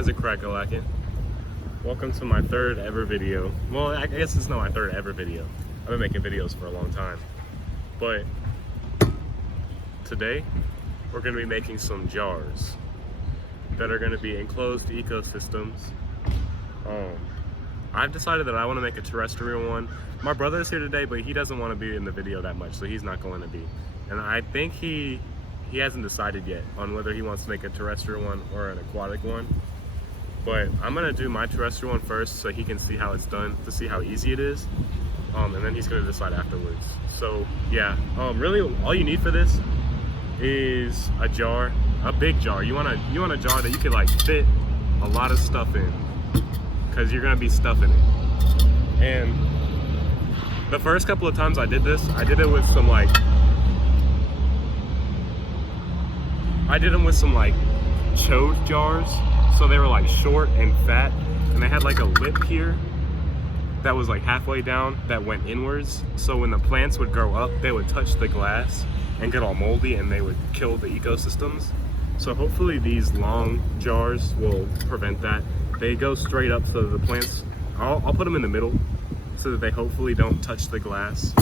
How's it crack-a-lackin'? Welcome to my third ever video. Well, I guess it's not my third ever video. I've been making videos for a long time. But today, we're gonna be making some jars that are gonna be enclosed ecosystems. I've decided that I wanna make a terrestrial one. My brother is here today, but he doesn't wanna be in the video that much, so he's not going to be. And I think he hasn't decided yet on whether he wants to make a terrestrial one or an aquatic one. But I'm gonna do my terrestrial one first so he can see how it's done, to see how easy it is. And then he's gonna decide afterwards. So yeah, really all you need for this is a jar, a big jar. You want a jar that you can like fit a lot of stuff in, because you're gonna be stuffing it. And the first couple of times I did this, I did it with some like, chode jars. So they were like short and fat, and they had like a lip here that was like halfway down that went inwards. So when the plants would grow up, they would touch the glass and get all moldy and they would kill the ecosystems. So hopefully these long jars will prevent that. They go straight up so the plants, I'll put them in the middle so that they hopefully don't touch the glass.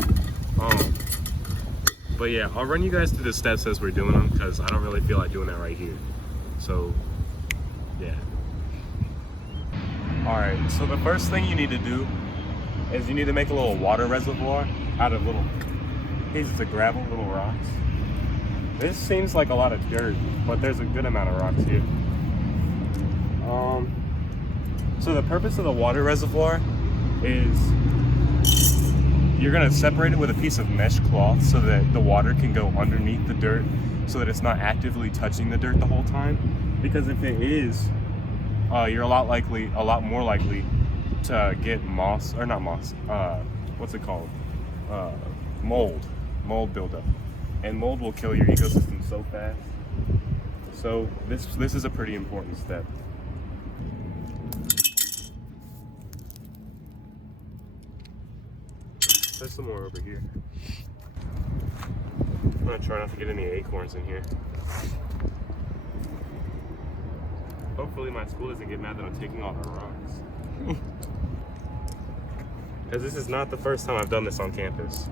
But yeah, I'll run you guys through the steps as we're doing them, because I don't really feel like doing that right here. So yeah. Alright, so the first thing you need to do is you need to make a little water reservoir out of little pieces of gravel, little rocks. This seems like a lot of dirt, but there's a good amount of rocks here. So the purpose of the water reservoir is you're gonna separate it with a piece of mesh cloth so that the water can go underneath the dirt, so that it's not actively touching the dirt the whole time. Because if it is, you're a lot more likely to get moss, or not moss, what's it called? Mold buildup. And mold will kill your ecosystem so fast. So this is a pretty important step. There's some more over here. I'm gonna try not to get any acorns in here. Hopefully my school doesn't get mad that I'm taking all the rocks. Because this is not the first time I've done this on campus.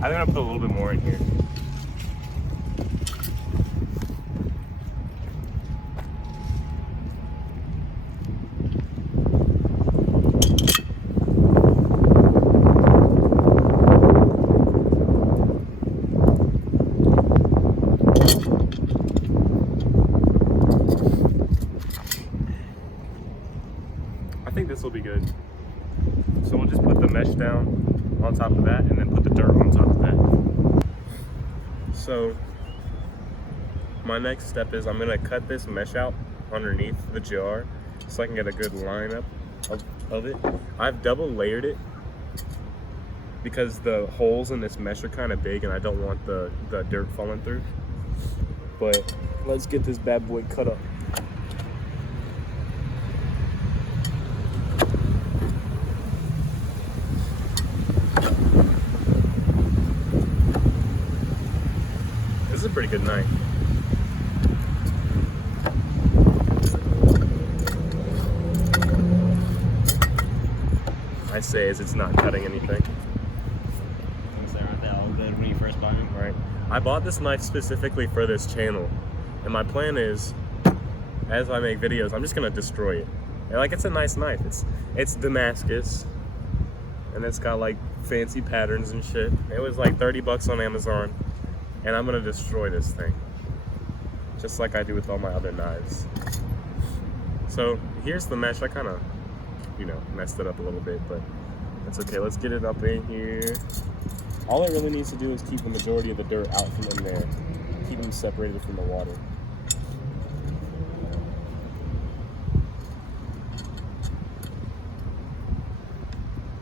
I think I'm gonna put a little bit more in here. I think this will be good. So we'll just put the mesh down on top of that, and then put the dirt on top of that. So my next step is I'm gonna cut this mesh out underneath the jar so I can get a good lineup of it. I've double layered it because the holes in this mesh are kind of big and I don't want the dirt falling through. But let's get this bad boy cut up. This is a pretty good knife. I say as it's not cutting anything. When you first bought it? Right. I bought this knife specifically for this channel, and my plan is, as I make videos, I'm just gonna destroy it. And, like, it's a nice knife. It's Damascus, and it's got like fancy patterns and shit. It was like 30 bucks on Amazon. And I'm gonna destroy this thing, just like I do with all my other knives. So here's the mesh. I kind of, messed it up a little bit, but that's okay. Let's get it up in here. All it really needs to do is keep the majority of the dirt out from in there. Keep them separated from the water.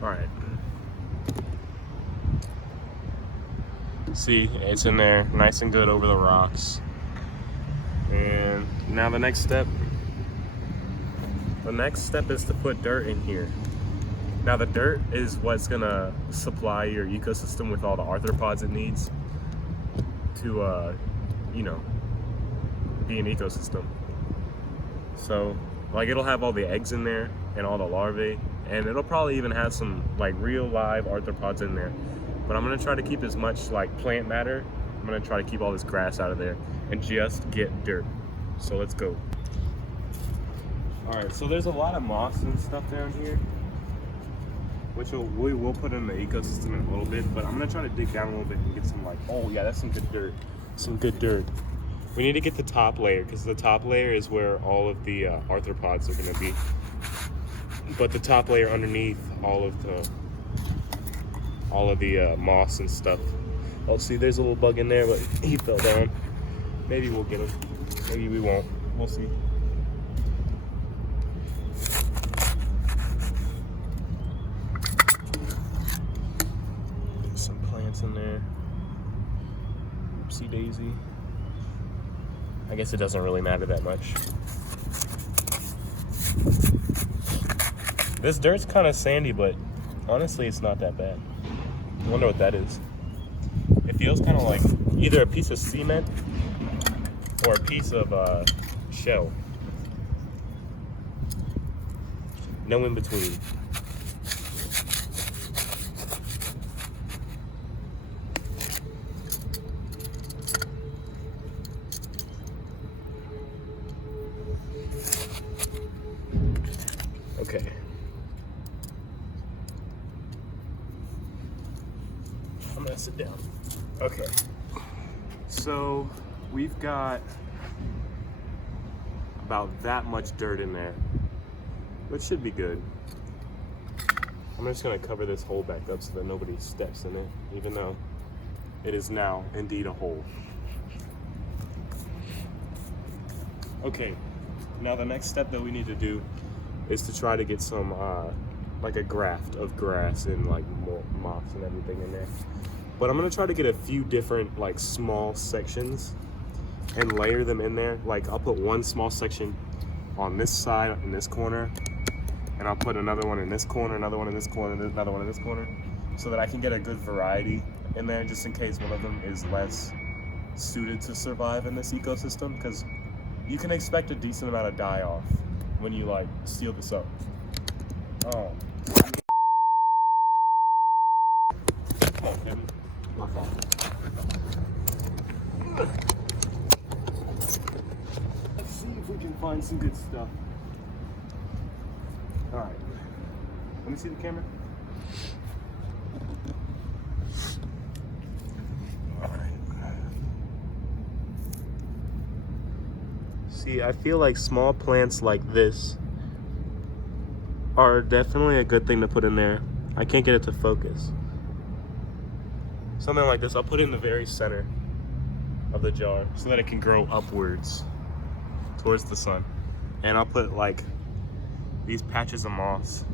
All right. See, it's in there nice and good over the rocks. And now the next step The next step is to put dirt in here. Now the dirt is what's gonna supply your ecosystem with all the arthropods it needs to, you know, be an ecosystem. So, like, it'll have all the eggs in there and all the larvae, and it'll probably even have some like real live arthropods in there. But I'm gonna try to keep as much like plant matter. I'm gonna try to keep all this grass out of there and just get dirt. So let's go. All right, so there's a lot of moss and stuff down here, which we will put in the ecosystem in a little bit, but I'm gonna try to dig down a little bit and get some like, oh yeah, that's some good dirt. Some good dirt. We need to get the top layer, because the top layer is where all of the arthropods are gonna be. But the top layer underneath all of the moss and stuff. Oh, see, there's a little bug in there, but he fell down. Maybe we'll get him. Maybe we won't. We'll see. Some plants in there. Oopsie daisy. I guess it doesn't really matter that much. This dirt's kind of sandy, but honestly, it's not that bad. I wonder what that is. It feels kind of like either a piece of cement or a piece of shell. No in between. Okay. I'm gonna sit down. Okay. So we've got about that much dirt in there, which should be good. I'm just gonna cover this hole back up so that nobody steps in it, even though it is now indeed a hole. Okay, now the next step that we need to do is to try to get some like a graft of grass and like moss and everything in there. But I'm gonna try to get a few different like small sections and layer them in there. Like I'll put one small section on this side in this corner, and I'll put another one in this corner, another one in this corner, and another one in this corner, so that I can get a good variety in there, just in case one of them is less suited to survive in this ecosystem, because you can expect a decent amount of die-off when you like seal this up. Oh. Come on, Kevin. My fault. Let's see if we can find some good stuff. All right. Let me see the camera. All right. See, I feel like small plants like this are definitely a good thing to put in there. I can't get it to focus. Something like this, I'll put it in the very center of the jar so that it can grow upwards towards the sun. And I'll put like these patches of moss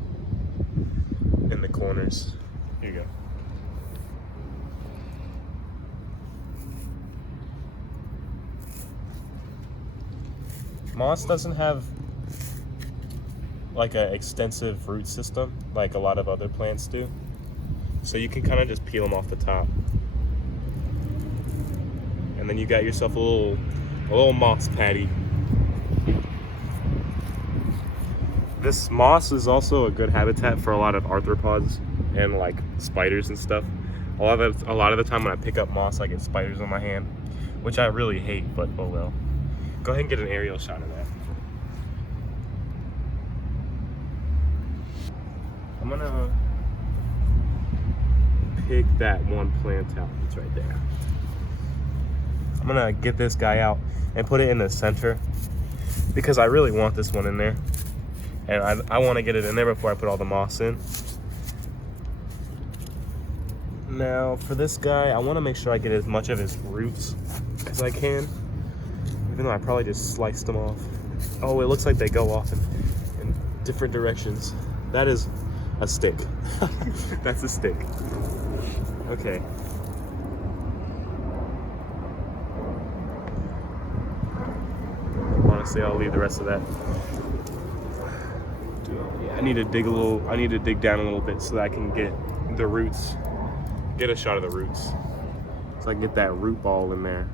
in the corners. Here you go. Moss doesn't have like an extensive root system like a lot of other plants do. So you can kind of just peel them off the top. And then you got yourself a little moss patty. This moss is also a good habitat for a lot of arthropods and like spiders and stuff. A lot of the time when I pick up moss, I get spiders on my hand, which I really hate, but oh well. Go ahead and get an aerial shot of that. I'm gonna pick that one plant out. It's right there. I'm gonna get this guy out and put it in the center because I really want this one in there. And I want to get it in there before I put all the moss in. Now for this guy, I want to make sure I get as much of his roots as I can, even though I probably just sliced them off. Oh, it looks like they go off in different directions. That is a stick. That's a stick. Okay. Honestly, I'll leave the rest of that. need to dig down a little bit so that I can get the roots, get a shot of the roots. So I can get that root ball in there.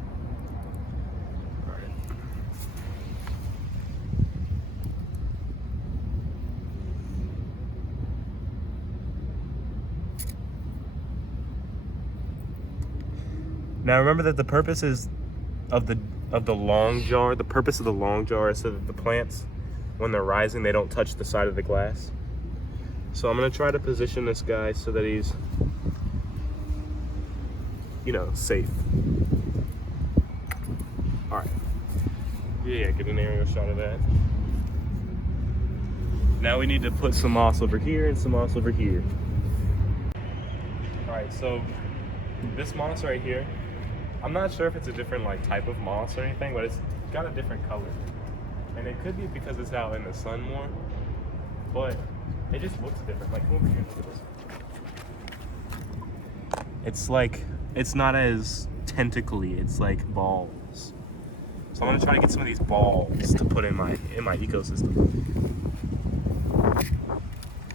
Now remember that the purpose is of the long jar. The purpose of the long jar is so that the plants, when they're rising, they don't touch the side of the glass. So I'm gonna try to position this guy so that he's, you know, safe. All right. Yeah, get an aerial shot of that. Now we need to put some moss over here and some moss over here. All right, so this moss right here, I'm not sure if it's a different like type of moss or anything, but it's got a different color. And it could be because it's out in the sun more, but it just looks different. Like, come over here and look at this. It's like, it's not as tentacly, it's like balls. So I'm gonna try to get some of these balls to put in my ecosystem.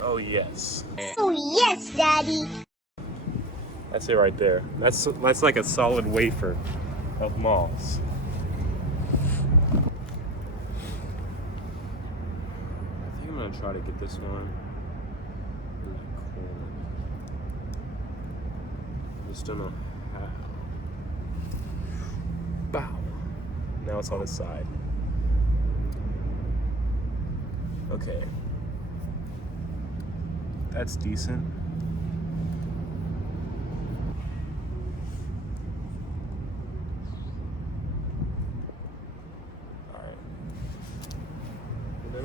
Oh yes. Oh yes, Daddy. That's it right there. That's like a solid wafer of moss. I think I'm gonna try to get this one in that corner. Just don't know how. Bow. Now it's on its side. Okay. That's decent.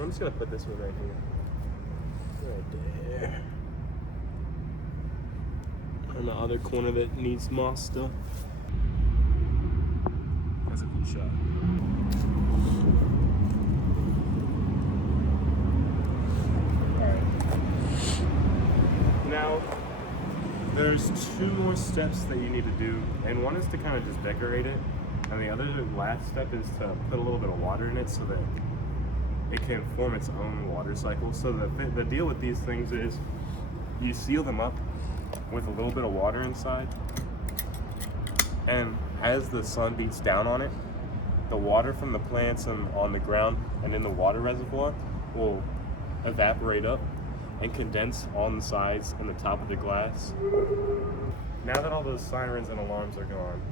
I'm just gonna put this one right here. Right there. On the other corner that needs moss still. That's a cool shot. Alright. Now, there's 2 more steps that you need to do, and one is to kind of just decorate it, and the last step is to put a little bit of water in it so that it can form its own water cycle. So the deal with these things is you seal them up with a little bit of water inside, and as the sun beats down on it, the water from the plants and on the ground and in the water reservoir will evaporate up and condense on the sides and the top of the glass. Now that all those sirens and alarms are gone,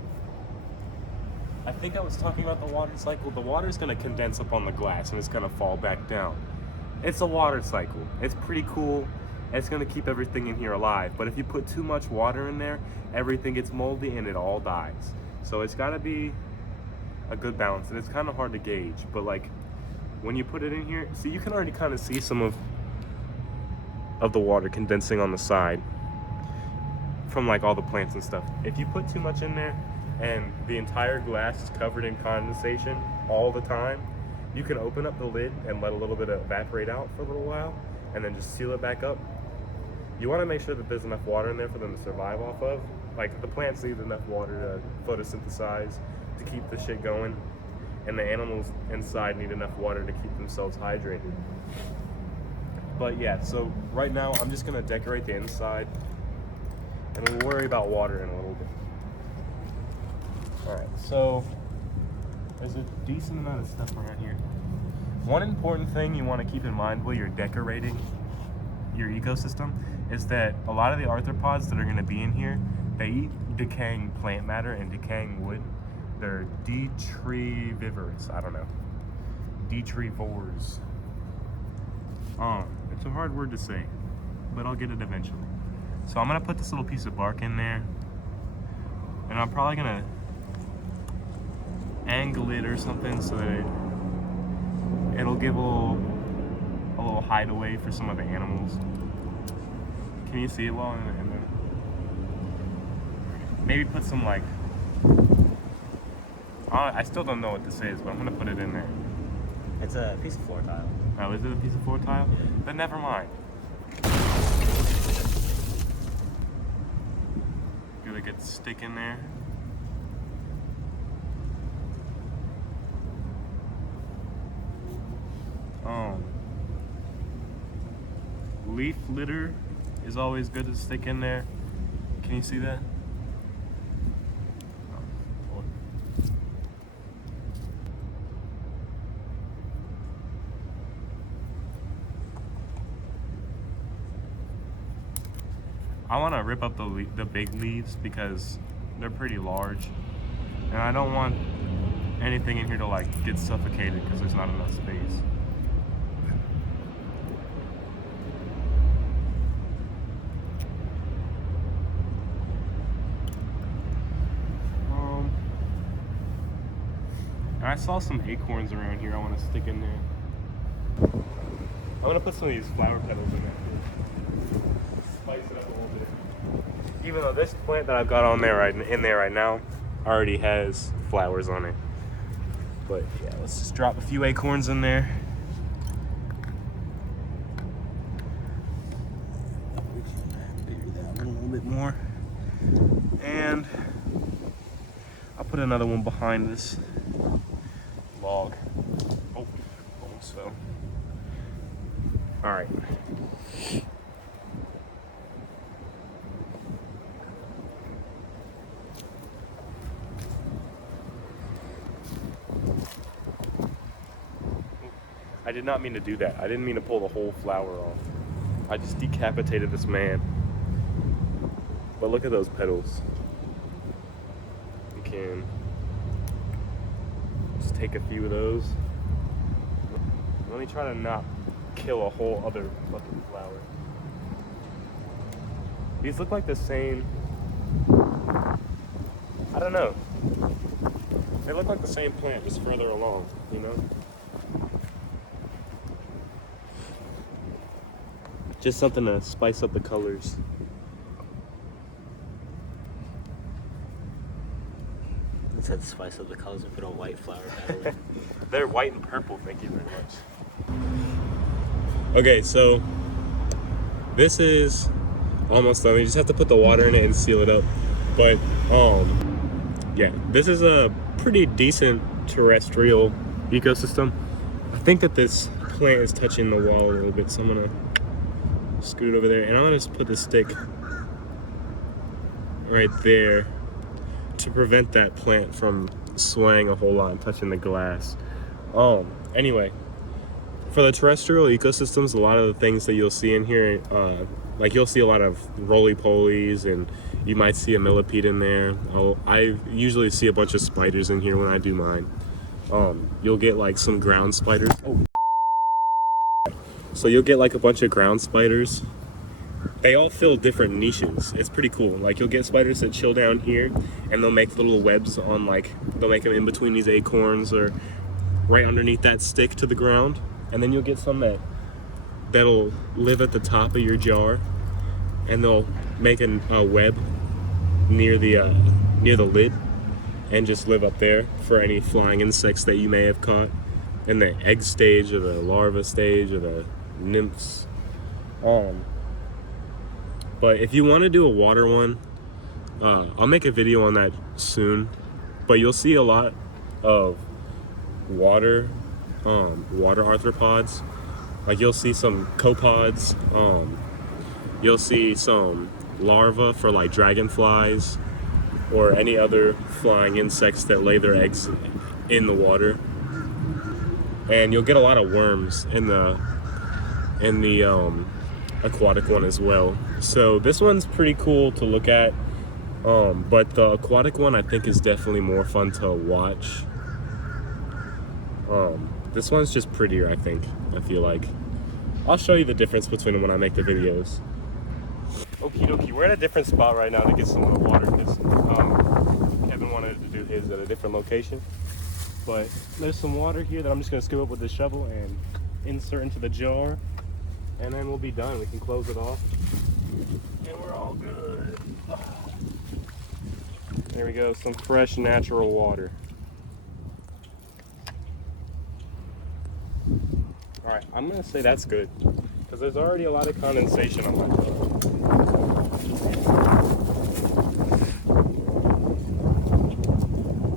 I think I was talking about the water cycle. The water's gonna condense up on the glass and it's gonna fall back down. It's a water cycle. It's pretty cool. It's gonna keep everything in here alive. But if you put too much water in there, everything gets moldy and it all dies. So it's gotta be a good balance, and it's kind of hard to gauge. But like, when you put it in here, see, you can already kind of see some of the water condensing on the side from like all the plants and stuff. If you put too much in there, and the entire glass is covered in condensation all the time, you can open up the lid and let a little bit evaporate out for a little while and then just seal it back up. You want to make sure that there's enough water in there for them to survive off of. Like, the plants need enough water to photosynthesize, to keep the shit going, and the animals inside need enough water to keep themselves hydrated. But yeah, so right now I'm just gonna decorate the inside and we'll worry about water in a little bit. Alright, so there's a decent amount of stuff around here. One important thing you want to keep in mind while you're decorating your ecosystem is that a lot of the arthropods that are going to be in here, they eat decaying plant matter and decaying wood. They're detritivores. I don't know. Detrivores. It's a hard word to say, but I'll get it eventually. So I'm going to put this little piece of bark in there, and I'm probably going to angle it or something so that it'll give a little hideaway for some of the animals. Can you see it well? And then maybe put some like, I still don't know what this is, but I'm gonna put it in there. It's a piece of floor tile. Oh, is it a piece of floor tile? Yeah. Then never mind. Gonna get stick in there. leaf litter is always good to stick in there. Can you see that? I want to rip up the big leaves because they're pretty large, and I don't want anything in here to like get suffocated because there's not enough space. I saw some acorns around here I want to stick in there. I'm going to put some of these flower petals in there. Spice it up a little bit. Even though this plant that I've got on there in there right now already has flowers on it. But yeah, let's just drop a few acorns in there. Bigger that one a little bit more. And I'll put another one behind this log. Oh, almost fell. All right. I did not mean to do that. I didn't mean to pull the whole flower off. I just decapitated this man. But look at those petals. You can just take a few of those. Let me try to not kill a whole other fucking flower. These look like the same. I don't know. They look like the same plant, just further along, you know? Just something to spice up the colors. It said spice up the colors and put a white flower petal in. They're white and purple, thank you very much. Okay, so this is almost done. We just have to put the water in it and seal it up. But yeah, this is a pretty decent terrestrial ecosystem. I think that this plant is touching the wall a little bit, so I'm gonna scoot it over there, and I'm gonna just put the stick right there to prevent that plant from swaying a whole lot and touching the glass. Anyway, for the terrestrial ecosystems, a lot of the things that you'll see in here, like you'll see a lot of roly-polies, and you might see a millipede in there. I usually see a bunch of spiders in here when I do mine. You'll get like some ground spiders. Oh. So you'll get like a bunch of ground spiders. They all fill different niches. It's pretty cool. Like you'll get spiders that chill down here, and they'll make little webs on they'll make them in between these acorns or right underneath that stick to the ground. And then you'll get some that'll live at the top of your jar, and they'll make a web near the lid and just live up there for any flying insects that you may have caught in the egg stage or the larva stage or the nymphs. But if you want to do a water one, I'll make a video on that soon. But you'll see a lot of water arthropods. Like you'll see some copepods. You'll see some larvae for like dragonflies or any other flying insects that lay their eggs in the water. And you'll get a lot of worms in the aquatic one as well. So this one's pretty cool to look at, but the aquatic one I think is definitely more fun to watch. This one's just prettier, I think. I feel like I'll show you the difference between them when I make the videos. Okie dokie, we're at a different spot right now to get some of the water because Kevin wanted to do his at a different location. But there's some water here that I'm just gonna scoop up with the shovel and insert into the jar, and then we'll be done. We can close it off, and we're all good. There we go, some fresh natural water. All right, I'm gonna say that's good because there's already a lot of condensation on my jar.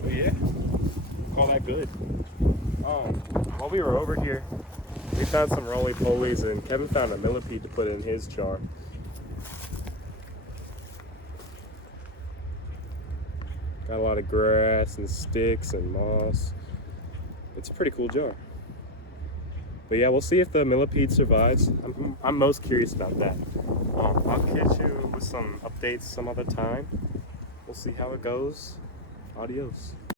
But yeah, call that good. While we were over here, We found some roly-polies, and Kevin found a millipede to put in his jar. Got a lot of grass and sticks and moss. It's a pretty cool jar. But yeah, we'll see if the millipede survives. I'm most curious about that. I'll catch you with some updates some other time. We'll see how it goes. Adios.